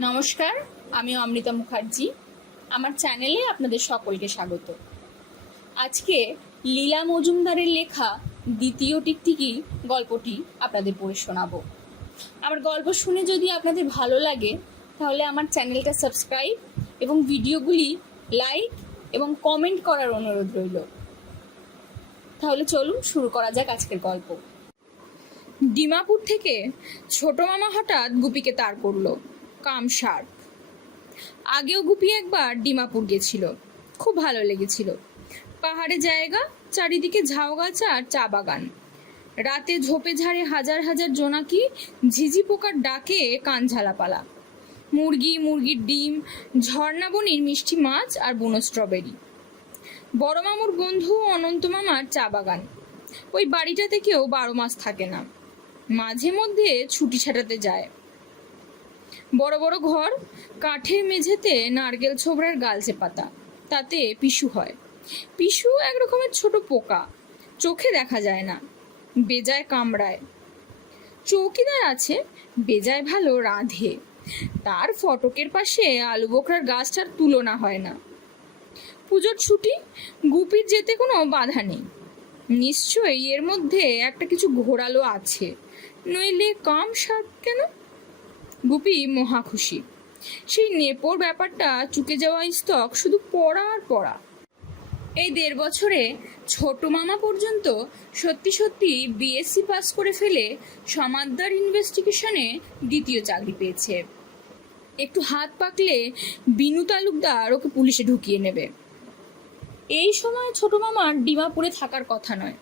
নমস্কার আমি অমৃতা মুখার্জি। আমার চ্যানেলে আপনাদের সকলকে স্বাগত। আজকে লীলা মজুমদারের লেখা দ্বিতীয় টিকটিকি গল্পটি আপনাদের পড়ে শোনাবো। আমার গল্প শুনে যদি আপনাদের ভালো লাগে, তাহলে আমার চ্যানেলটা সাবস্ক্রাইব এবং ভিডিওগুলি লাইক এবং কমেন্ট করার অনুরোধ রইল। তাহলে চলুন শুরু করা যাক আজকের গল্প। ডিমাপুর থেকে ছোট মামা হঠাৎ গুপিকে তার করল। কাম শার্ক আগেও গুপি একবার ডিমাপুর গেছিল। খুব ভালো লেগেছিল। পাহাড়ে জায়গা, চারিদিকে ঝাউ গাছ আর চা বাগান। রাতে ঝোপে ঝাড়ে হাজার হাজার জোনাকি ঝিঝি পোকার ডাকে কান ঝালাপালা। মুরগি, মুরগির ডিম ঝর্ণাবনির মিষ্টি মাছ আর বুনো স্ট্রবেরি। বড় মামুর বন্ধু অনন্ত মামার চা বাগান। ওই বাড়িটাতে কেউ বারো মাস থাকে না। মাঝে মধ্যে ছুটি ছাটাতে যায়। বড় বড় ঘর, কাঠের মেঝেতে নারকেল ছোবড়ার গালচে পাতা, তাতে পিসু হয়। পিসু এক রকমের ছোট পোকা, চোখে দেখা যায় না, বেজায় কামড়ায়। চৌকিদার আছে, বেজায় ভালো রাঁধে। তার ফটকের পাশে আলু বোখরার গাছটার তুলনা হয় না। পুজোর ছুটি, গুপির যেতে কোনো বাধা নেই। নিশ্চয়ই এর মধ্যে একটা কিছু ঘোরালো আছে। নইলে কম সাপ কেন? গুপি মহা খুশি। সেই নেপোর ব্যাপারটা চুকে যাওয়া স্তক শুধু পড়া আর পড়া। এই দেড় বছরে ছোট মামা পর্যন্ত সত্যি সত্যি বিএসসি পাস করে ফেলে সমাদদার ইনভেস্টিগেশনে দ্বিতীয় চাকরি পেয়েছে। একটু হাত পাকলে বিনু তালুকদার ওকে পুলিশে ঢুকিয়ে নেবে। এই সময় ছোট মামার ডিমাপুরে থাকার কথা নয়।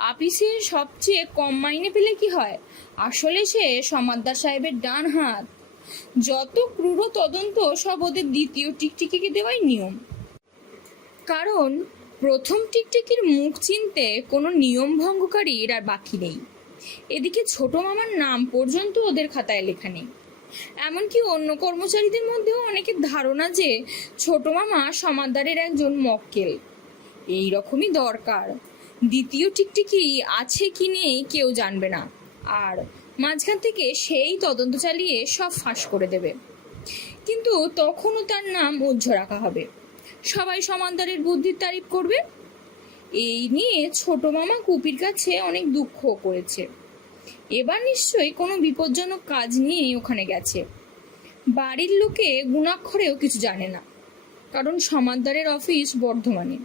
আপিসে সবচেয়ে কম মাইনে পেলে কি হয়? আসলে সে সমাদ্দার সাহেবের ডান হাত। যত ক্রূর তদন্ত, সব ওদের দ্বিতীয় টিকটিকিকে দেওয়াই নিয়ম। কারণ, প্রথম টিকটিকির মুখ চিনতে কোনো নিয়ম ভঙ্গকারীর আর বাকি নেই। এদিকে ছোট মামার নাম পর্যন্ত ওদের খাতায় লেখা নেই। এমনকি অন্য কর্মচারীদের মধ্যেও অনেকের ধারণা যে ছোট মামা সমাদ্দারের একজন মক্কেল। এই রকমই দরকার। দ্বিতীয় টিকটিকি আছে কি নেই কেউ জানবে না। আর মাঝখান থেকে সেই তদন্ত চালিয়ে সব ফাঁস করে দেবে। কিন্তু তখনও তার নাম উজ্জ্ব রাখা হবে। সবাই সমান্তারের বুদ্ধির তারিফ করবে। এই নিয়ে ছোট মামা কুপির কাছে অনেক দুঃখ করেছে। এবার নিশ্চয়ই কোনো বিপজ্জনক কাজ নিয়ে ওখানে গেছে। বাড়ির লোকে গুণাক্ষরেও কিছু জানে না। কারণ সমাদ্দারের অফিস বর্ধমানে।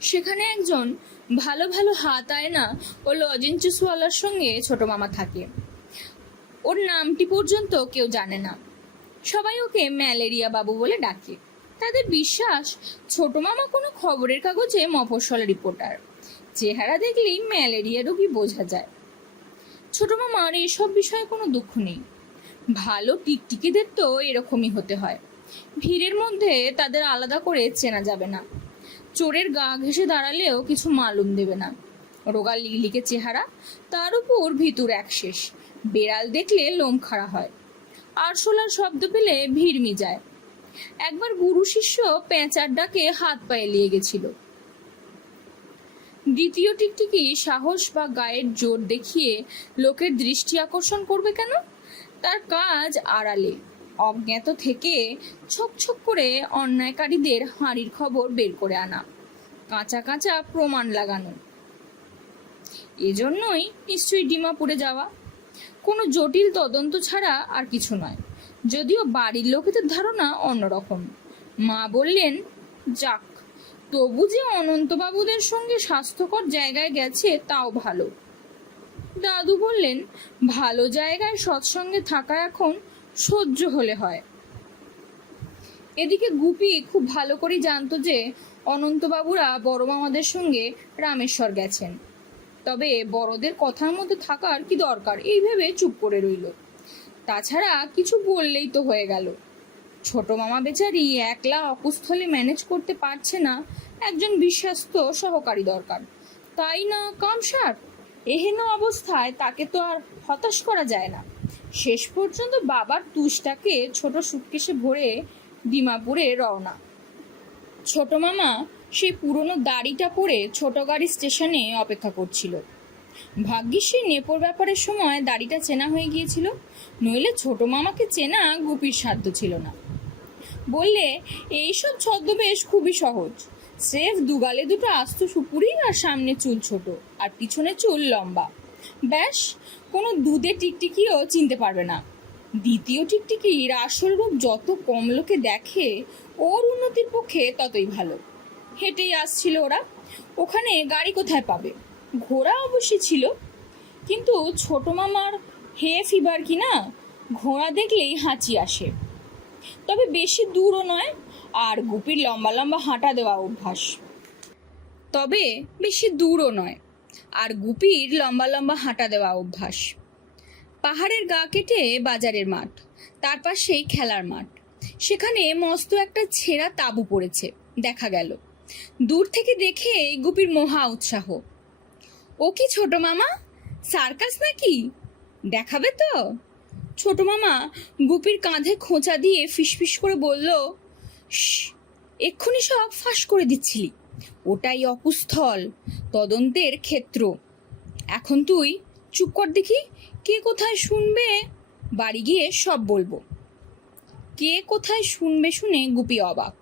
সেখানে একজন ভালো ভালো হাত আয়না ও লজেন্সওয়ালার সঙ্গে ছোট মামা থাকে। ওর নামটি পর্যন্ত কেউ জানে না। সবাই ওকে ম্যালেরিয়া বাবু বলে ডাকে। তাদের বিশ্বাস, ছোট মামা কোনো খবরের কাগজে মফস্বল রিপোর্টার। চেহারা দেখলেই ম্যালেরিয়া রোগী বোঝা যায়। ছোট মামার এসব বিষয়ে কোনো দুঃখ নেই। ভালো টিকটিকিদের তো এরকমই হতে হয়। ভিড়ের মধ্যে তাদের আলাদা করে চেনা যাবে না। চোরের গা ঘেসে দাঁড়ালেও কিছু মালুম দেবে না। রোগা লিগলিকে চেহারা, তার উপর ভিতুর এক শেষ। বেড়াল দেখলে লোম খাড়া হয়। আরশোলার শব্দ পেলে ভিড় যায় একবার গুরু শিষ্য পেঁচার ডাকে হাত পায়ে লিয়ে গেছিল। দ্বিতীয় টিকটিকি সাহস বা গায়ের জোর দেখিয়ে লোকের দৃষ্টি আকর্ষণ করবে কেন? তার কাজ আড়ালে। অজ্ঞাত থেকে ছক ছক করে অন্যায়কারীদের হাঁড়ির খবর বের করে আনা। কাঁচা কাঁচা প্রমাণ লাগানো। এজন্যই নিশ্চয়ই ডিমাপুরে যাওয়া। কোনো জটিল তদন্ত ছাড়া আর কিছু নয়। যদিও বাড়ির লোকেদের ধারণা অন্যরকম। মা বললেন, যাক, তবু যে অনন্তবাবুদের সঙ্গে স্বাস্থ্যকর জায়গায় গেছে তাও ভালো। দাদু বললেন, ভালো জায়গায় সৎসঙ্গে থাকা এখন সহ্য হলে হয়। এদিকে গুপি খুব ভালো করে জানতো যে অনন্তবাবুরা বড় মামাদের সঙ্গে রামেশ্বর গেছেন। তবে বড়দের কথার মধ্যে থাকার কি দরকার, এই ভেবে চুপ করে রইল। তাছাড়া কিছু বললেই তো হয়ে গেল। ছোট মামা বেচারি একলা অকুস্থলে ম্যানেজ করতে পারছে না, একজন বিশ্বাস্ত সহকারী দরকার। তাই না কামসার? এহেন অবস্থায় তাকে তো আর হতাশ করা যায় না। শেষ পর্যন্ত বাবার তুষটাকে ছোট সুটকেসে ভরে ডিমাপুরে রওনা। ছোট মামা সেই পুরনো দাড়িটা পরে ছোট গাড়ি স্টেশনে অপেক্ষা করছিল। ভাগ্যিস সেই নেপোর ব্যাপারের সময় দাড়িটা চেনা হয়ে গিয়েছিল, নইলে ছোট মামাকে চেনা গুপির সাধ্য ছিল না। বললে, এইসব ছদ্মবেশ খুবই সহজ। স্রেফ দুগালে দুটো আস্ত সুপুরি আর সামনে চুল ছোট, আর পিছনে চুল লম্বা। ব্যাস কোনো দুধে টিকটিকিও চিনতে পারবে না। দ্বিতীয় টিকটিকির আসল রূপ যত কম লোকে দেখে, ওর উন্নতির পক্ষে ততই ভালো। হেঁটেই আসছিল ওরা। ওখানে গাড়ি কোথায় পাবে? ঘোড়া অবশ্যই ছিল। কিন্তু ছোট মামার হে ফিবার কি না, ঘোড়া দেখলেই হাঁচি আসে। তবে বেশি দূরও নয়, আর গুপির লম্বা লম্বা হাঁটা দেওয়া অভ্যাস। তবে বেশি দূরও নয়। আর গুপির লম্বা লম্বা হাঁটা দেওয়া অভ্যাস। পাহাড়ের গা কেটে বাজারের মাঠ তার পাশেই খেলার মাঠ। সেখানে মস্ত একটা ছেঁড়া তাঁবু পড়েছে দেখা গেল। দূর থেকে দেখে গুপির মহা উৎসাহ। ও কি ছোট মামা? সার্কাস নাকি? দেখাবে তো? ছোট মামা গুপির কাঁধে খোঁচা দিয়ে ফিসফিস করে বলল "শ্, এক্ষুনি সব ফাঁস করে দিচ্ছিলি। ওটাই অকুস্থল, তদন্তের ক্ষেত্র। এখন তুই চুপ কর দেখি, কে কোথায় শুনবে? বাড়ি গিয়ে সব বলব। কে কোথায় শুনবে শুনে গুপি অবাক।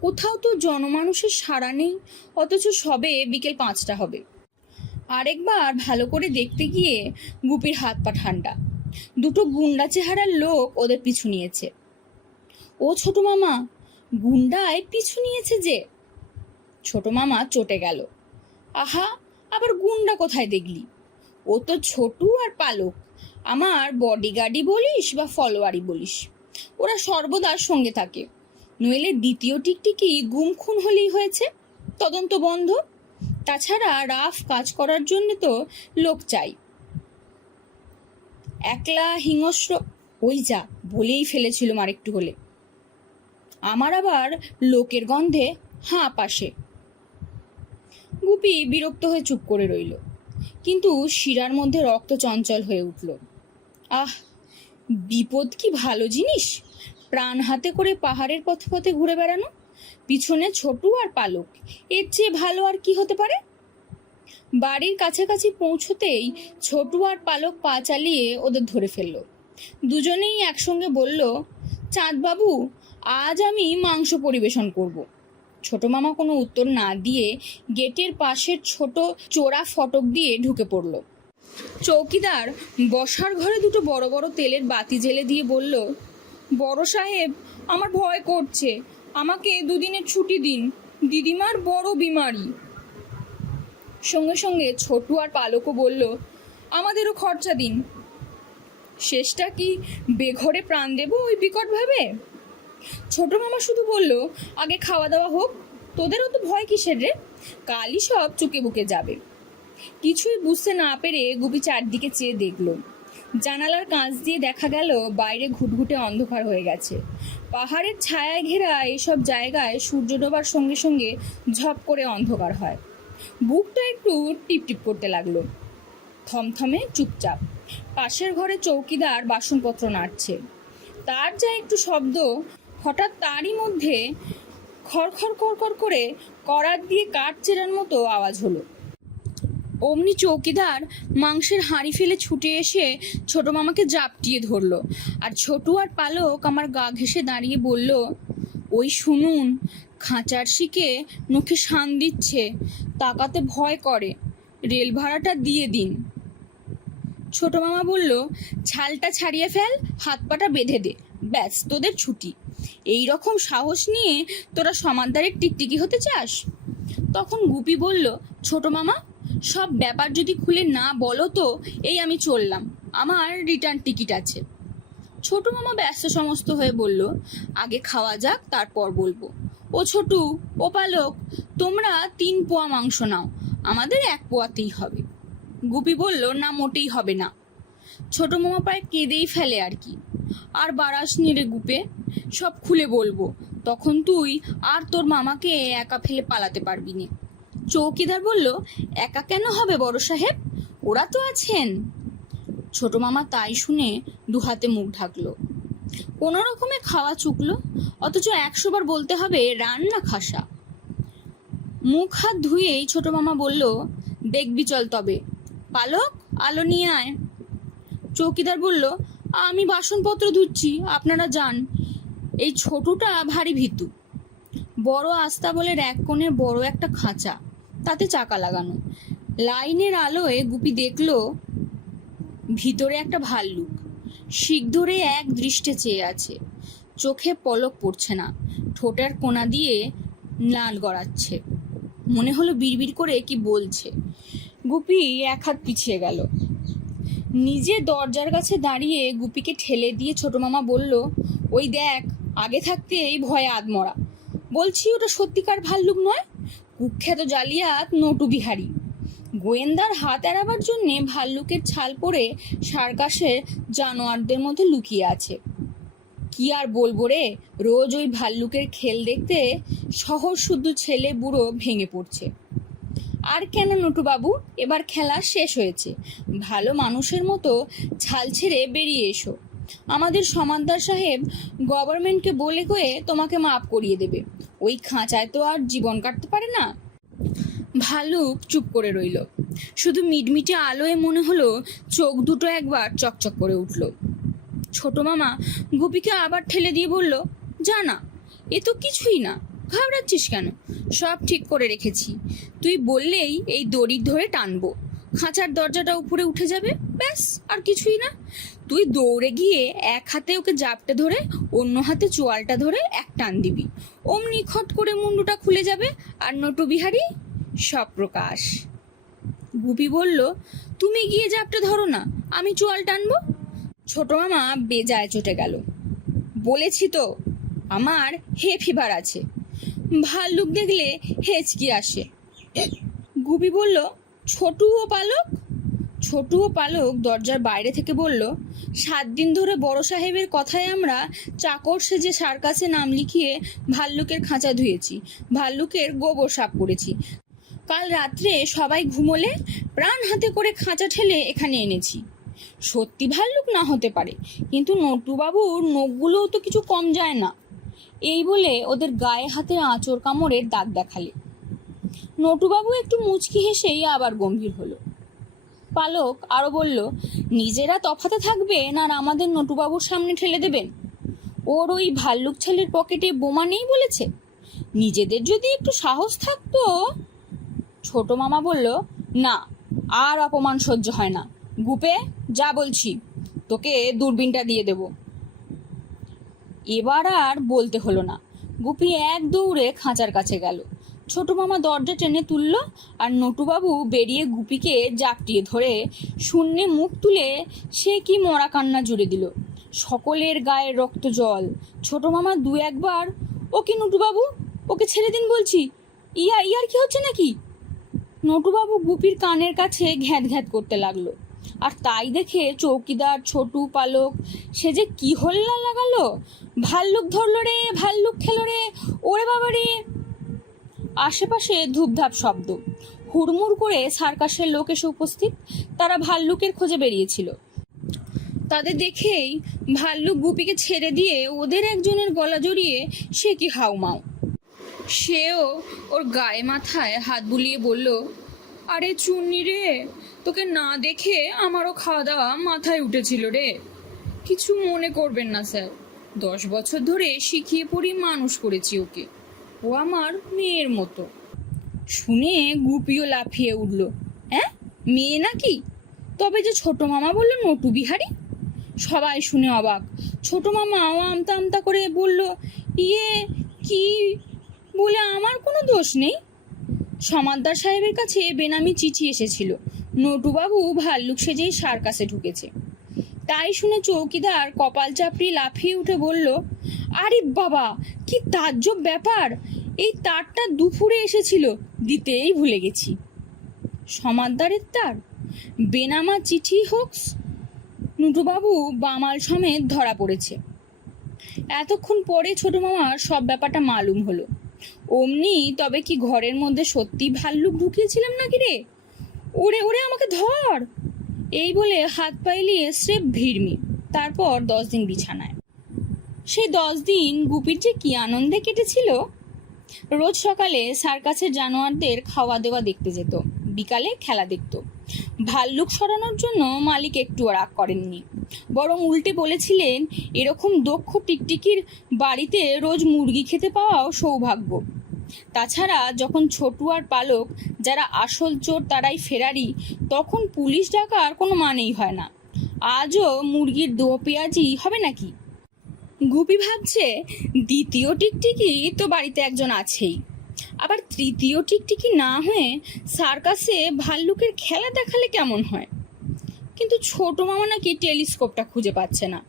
কোথাও তো জনমানুষের সাড়া নেই, অথচ সবে বিকেল পাঁচটা হবে। আরেকবার ভালো করে দেখতে গিয়ে গুপির হাত পা ঠান্ডা। দুটো গুন্ডা চেহারার লোক ওদের পিছু নিয়েছে। ও ছোট মামা, গুন্ডায় পিছু নিয়েছে যে। ছোট মামা চটে গেল। আহা, আবার গুন্ডা কোথায় দেখলি? ও তো ছোটু আর পালক। আমার বডিগার্ডই বলিস বা ফলোয়ারই বলিস। ওরা সর্বদা সঙ্গে থাকে। নইলে দ্বিতীয় টিকটিকি গুম খুন হলেই হয়েছে। তদন্ত বন্ধ। তাছাড়া রাফ কাজ করার জন্য তো লোক চাই। একলা হিংস্র, ওই যা, বলেই ফেলেছিল আরেকটু হলে। আমার আবার লোকের গন্ধে হাঁ পাশে গুপি বিরক্ত হয়ে চুপ করে রইল। কিন্তু শিরার মধ্যে রক্ত চঞ্চল হয়ে উঠল। আহ, বিপদ কি ভালো জিনিস? প্রাণ হাতে করে পাহাড়ের পথে পথে ঘুরে বেড়ানো? পিছনে ছোটু আর পালক, এর চেয়ে ভালো আর কি হতে পারে? বাড়ির কাছাকাছি পৌঁছতেই ছোটু আর পালক পা চালিয়ে ওদের ধরে ফেলল। দুজনেই একসঙ্গে বলল, চাঁদবাবু, আজ আমি মাংস পরিবেশন করব। ছোট মামা কোনো উত্তর না দিয়ে গেটের পাশের ছোট চোরা ফটক দিয়ে ঢুকে পড়ল। চৌকিদার বসার ঘরে দুটো বড় বড় তেলের বাতি জেলে দিয়ে বলল, বড় সাহেব, আমার ভয় করছে। আমাকে দুদিনের ছুটি দিন। দিদিমার বড় বিমারি। সঙ্গে সঙ্গে ছোটু আর পালকও বলল, আমাদেরও খরচা দিন। শেষটা কি বেঘরে প্রাণ দেব ওই বিকট ভাবে? ছোট মামা শুধু বলল, আগে খাওয়া দাওয়া হোক তোদেরও তো ভয় কিসের রে? কালই সব চুকে বুকে যাবে। কিছুই বুঝতে না পেরে গুপি চারদিকে চেয়ে দেখল। জানালার কাঁচ দিয়ে দেখা গেল বাইরে ঘুটঘুটে অন্ধকার হয়ে গেছে। পাহাড়ের ছায়ায় ঘেরা এইসব জায়গায় সূর্য ডোবার সঙ্গে সঙ্গে ঝপ করে অন্ধকার হয়। বুকটা একটু টিপটিপ করতে লাগল। থমথমে চুপচাপ। পাশের ঘরে চৌকিদার বাসনপত্র নাড়ছে। তার যা একটু শব্দ হঠাৎ তারই মধ্যে খড়খড় খড়খড় করে করাত দিয়ে কাঠ চেরার মতো আওয়াজ হলো। অমনি চৌকিদার মাংসের হাঁড়ি ফেলে ছুটে এসে ছোট মামাকে জাপটিয়ে ধরলো আর ছোটু আর পালক আমার গা ঘেসে দাঁড়িয়ে বলল, ওই শুনুন, খাঁচার শিকে মুখে শান দিচ্ছে, তাকাতে ভয় করে, রেল ভাড়াটা দিয়ে দিন। ছোট মামা বলল, ছালটা ছাড়িয়ে ফেল, হাত পাটা বেঁধে দে, ব্যাস তোদের ছুটি। এই রকম সাহস নিয়ে তোরা সমানদারের টিকটিকি হতে চাস? তখন গুপি বলল, ছোট মামা, সব ব্যাপার যদি খুলে না বলো তো, এই আমি চললাম। আমার রিটার্ন টিকিট আছে। ছোট মামা ব্যস্ত সমস্ত হয়ে বলল, আগে খাওয়া যাক, তারপর বলব। ও ছোটু, ও পালক, তোমরা তিন পোয়া মাংস নাও, আমাদের এক পোয়াতেই হবে। গুপি বলল, না, মোটেই হবে না। ছোট মামা প্রায় কেঁদেই ফেলে আর কি। আর বারাস রে গুপে সব খুলে বলব। তখন তুই আর তোর মামাকে একা ফেলে পালাতে পারবি না। চৌকিদার বলল, একা কেন হবে বড় সাহেব? ওরা তো আছেন। ছোট মামা তাই শুনে দু হাতে মুখ ঢাকলো। কোনো রকমে খাওয়া চুকলো, অথচ একশো বার বলতে হবে রান্না খাসা? মুখ হাত ধুয়েই ছোট মামা বলল, দেখবি চল তবে। পালক, আলো নিয়ে আয়। চৌকিদার বলল, আমি বাসনপত্র ধুচ্ছি, আপনারা যান। এই ছোটটা ভারী ভীতু। বড় আস্তা বলে এক কোণে বড় একটা খাঁচা, তাতে চাকা লাগানো। লাইনের আলোয় গুপি দেখল ভিতরে একটা ভাল্লুক। শিখ ধরে এক দৃষ্টে চেয়ে আছে। চোখে পলক পড়ছে না। ঠোঁটের কোনা দিয়ে নাল গড়াচ্ছে। মনে হলো বিড়বিড় করে কি বলছে। গুপি এক হাত পিছিয়ে গেল। নিজে দরজার কাছে দাঁড়িয়ে গুপিকে ঠেলে দিয়ে ছোট মামা বলল, ওই দেখ আগে থাকতে এই ভয়ে আদমরা বলছি, ওটা সত্যিকার ভাল্লুক নয়? কুখ্যাত জালিয়াত নটু বিহারী। গোয়েন্দার হাত এড়াবার জন্যে ভাল্লুকের ছাল পরে সার্কাসের জানোয়ারদের মধ্যে লুকিয়ে আছে। কি আর বলব রে? রোজ ওই ভাল্লুকের খেল দেখতে শহর শুদ্ধ ছেলে বুড়ো ভেঙে পড়ছে। আর কেন নটুবাবু এবার খেলা শেষ হয়েছে। ভালো মানুষের মতো ছাল ছেড়ে বেরিয়ে এসো। আমাদের সমান্তার সাহেব গভর্নমেন্টকে বলে কয়ে তোমাকে মাফ করিয়ে দেবে। ওই খাঁচায় তো আর জীবন কাটতে পারে না। ভালুক চুপ করে রইল। শুধু মিটমিটে আলোয় মনে হলো চোখ দুটো একবার চকচক করে উঠল। ছোট মামা গুপিকে আবার ঠেলে দিয়ে বলল জানা এ তো কিছুই না, ঘাবড়াচ্ছিস কেন? সব ঠিক করে রেখেছি। তুই বললেই এই দড়ি ধরে টানবো। খাঁচার দরজাটা উপরে উঠে যাবে, ব্যাস, আর কিছুই না। তুই দৌড়ে গিয়ে এক হাতে ওকে জাপটে ধরে, অন্য হাতে চোয়ালটা ধরে এক টান দিবি। অমনি খট করে মুন্ডুটা খুলে যাবে, আর নটু বিহারি সব প্রকাশ গুপি বলল, তুমি গিয়ে জাপটে ধরো না, আমি চোয়াল টানবো? ছোট মামা বেজায় চটে গেল। বলেছি তো, আমার হে ফিভার আছে। ভাল্লুক দেখলে হেঁচকি আসে। গুপি বলল, ছোটু ও পালক ছোটু পালক দরজার বাইরে থেকে বলল, সাত দিন ধরে বড় সাহেবের কথায় আমরা চাকর সেজে সার্কাসে নাম লিখিয়ে ভাল্লুকের খাঁচা ধুয়েছি, ভাল্লুকের গোবর সাফ করেছি। কাল রাত্রে সবাই ঘুমোলে, প্রাণ হাতে করে খাঁচা ঠেলে এখানে এনেছি। সত্যি ভাল্লুক না হতে পারে, কিন্তু নটুবাবুর নখগুলোও তো কিছু কম যায় না। এই বলে ওদের গায়ে হাতে আঁচড় কামড়ের দাগ দেখালে। নটুবাবু একটু মুচকি হেসেই আবার গম্ভীর হলো। পালক আরও বলল, নিজেরা তফাতে থাকবেন আর আমাদের নটুবাবুর সামনে ঠেলে দেবেন? ওর ওই ভাল্লুক ছেলের পকেটে বোমা নেই বলেছে? নিজেদের যদি একটু সাহস থাকতো ছোট মামা বলল, না, আর অপমান সহ্য হয় না। গুপে, যা বলছি, তোকে দূরবীনটা দিয়ে দেব। এবার আর বলতে হলো না। গুপি এক দৌড়ে খাঁচার কাছে গেল। ছোট মামা দরজা টেনে তুলল আর নটুবাবু বেরিয়ে গুপিকে জাপটিয়ে ধরে শূন্যে মুখ তুলে সে কি মরা কান্না জুড়ে দিল। সকলের গায়ে রক্ত জল। ছোট মামা দু একবার, ও কি নটুবাবু? ওকে ছেড়ে দিন বলছি। ইয়া, ইয়ার কি হচ্ছে নাকি? নটুবাবু গুপির কানের কাছে ঘ্যাত ঘ্যাত করতে লাগল। আর তাই দেখে চৌকিদার, ছোটু, পালক, সে যে কি হল্লা লাগালো। ভাল্লুক ধরলো রে, ভাল্লুক খেলো রে, ওরে বাবা রে আশেপাশে ধূপধাপ শব্দ। হুড়মুড় করে সার্কাসের লোক এসে উপস্থিত। তারা ভাল্লুকের খোঁজে বেরিয়েছিল। তাদের দেখেই ভাল্লুক গুপিকে ছেড়ে দিয়ে ওদের একজনের গলা জড়িয়ে, সে কি হাউমাও সেও ওর গায়ে মাথায় হাত বুলিয়ে বলল, আরে চুন্নি রে, তোকে না দেখে আমারও খাওয়া দাওয়া মাথায় উঠেছিল রে। কিছু মনে করবেন না, স্যার। দশ বছর ধরে শিখিয়ে পড়ি মানুষ করেছি ওকে। ও আমার মেয়ের মতো। শুনে গুপিও লাফিয়ে উঠল। হ্যাঁ মেয়ে নাকি? তবে যে ছোট মামা বলল নটু বিহারি? সবাই শুনে অবাক। ছোট মামা আমতা আমতা করে বলল ইয়ে কি? বলে আমার কোনো দোষ নেই? সমাদ্দার সাহেবের কাছে বেনামি চিঠি এসেছিল। নটুবাবু ভাল্লুক সেজেই সার্কাসে ঢুকেছে। তাই শুনে চৌকিদার কপাল চাপড়ি লাফিয়ে উঠে বলল, আরে বাবা, কি তাজ্জব ব্যাপার! এই তারটা দুপুরে এসেছিল, দিতেই ভুলে গেছি। সমাদ্দারের তার? বেনামা চিঠি হোক নুটুবাবু বামাল সমেত ধরা পড়েছে। এতক্ষণ পরে ছোট মামার সব ব্যাপারটা মালুম হলো। অমনি, তবে কি ঘরের মধ্যে সত্যি ভাল্লুক ঢুকিয়েছিলাম নাকি রে? ওরে ওরে, আমাকে ধর! এই বলে হাত পাইলিয়ে স্রেফ ভিড়মি। তারপর দশ দিন বিছানায়। সেই দশ দিন গুপির যে কি আনন্দে কেটেছিল? রোজ সকালে সার্কাসের জানোয়ারদের খাওয়া দেওয়া দেখতে যেত, বিকালে খেলা দেখত। ভাল্লুক সরানোর জন্য মালিক একটু রাগ করেননি। বরং উল্টে বলেছিলেন, এরকম দক্ষ টিকটিকির বাড়িতে রোজ মুরগি খেতে পাওয়াও সৌভাগ্য। তাছাড়া যখন ছোটু আর পালক যারা আসল চোর তারাই ফেরারি, তখন পুলিশ ডাকার কোনো মানেই হয় না। আজও মুরগির দো পেঁয়াজি হবে নাকি? গুপি ভাবছে, দ্বিতীয় টিকটিকি তো বাড়িতে একজন আছেই। আবার তৃতীয় টিকটিকি না হয়ে সার্কাসে ভাল্লুকের খেলা দেখালে কেমন হয়? কিন্তু ছোট মামা নাকি টেলিস্কোপটা খুঁজে পাচ্ছে না।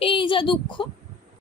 এই যা দুঃখ।